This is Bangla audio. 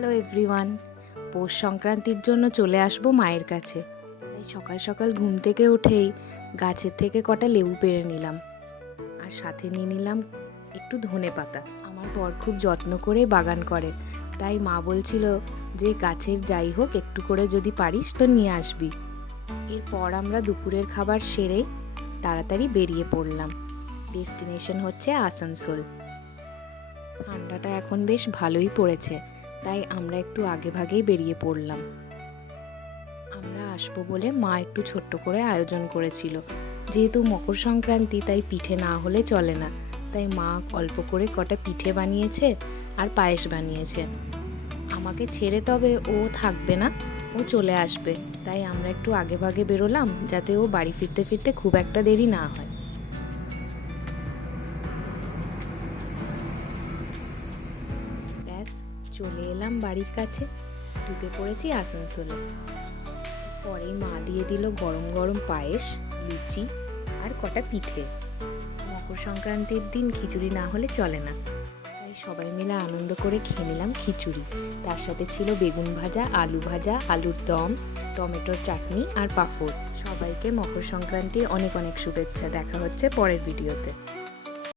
Hello everyone. পৌষ সংক্রান্তির জন্য চলে আসব মায়ের কাছে। তাই সকাল সকাল ঘুম থেকে উঠেই গাছের থেকে কটা লেবু পেড়ে নিলাম। আর সাথে নিয়ে নিলাম একটু ধনে পাতা। আমার বর খুব যত্ন করে বাগান করে। তাই মা বলছিল যে গাছের যাই হোক একটু করে যদি পারিস তো নিয়ে আসবি। এরপর আমরা দুপুরের খাবার সেরে তাড়াতাড়ি বেরিয়ে পড়লাম। ডেস্টিনেশন হচ্ছে আসানসোল। ঠান্ডাটা এখন বেশ ভালোই পড়েছে। তাই আমরা একটু আগে ভাগেই বেরিয়ে পড়লাম। আমরা আসব বলে মা একটু ছোট্ট করে আয়োজন করেছিল। যেহেতু মকর সংক্রান্তি, তাই পিঠে না হলে চলে না। তাই মা অল্প করে কটা পিঠে বানিয়েছে আর পায়েস বানিয়েছে। আমাকে ছেড়ে তবে ও থাকবে না, ও চলে আসবে। তাই আমরা একটু আগে ভাগে বেরোলাম যাতে ও বাড়ি ফিরতে ফিরতে খুব একটা দেরি না হয়। চলে এলাম বাড়ির কাছে। ঢুকে পড়েছি আসানসোলে। পরেই মা দিয়ে দিল গরম গরম পায়েস, লুচি আর কটা পিঠে। মকর সংক্রান্তির দিন খিচুড়ি না হলে চলে না। তাই সবাই মিলে আনন্দ করে খেয়ে নিলাম খিচুড়ি। তার সাথে ছিল বেগুন ভাজা, আলু ভাজা, আলুর দম, টমেটোর চাটনি আর পাঁপড়। সবাইকে মকর সংক্রান্তির অনেক অনেক শুভেচ্ছা। দেখা হচ্ছে পরের ভিডিওতে।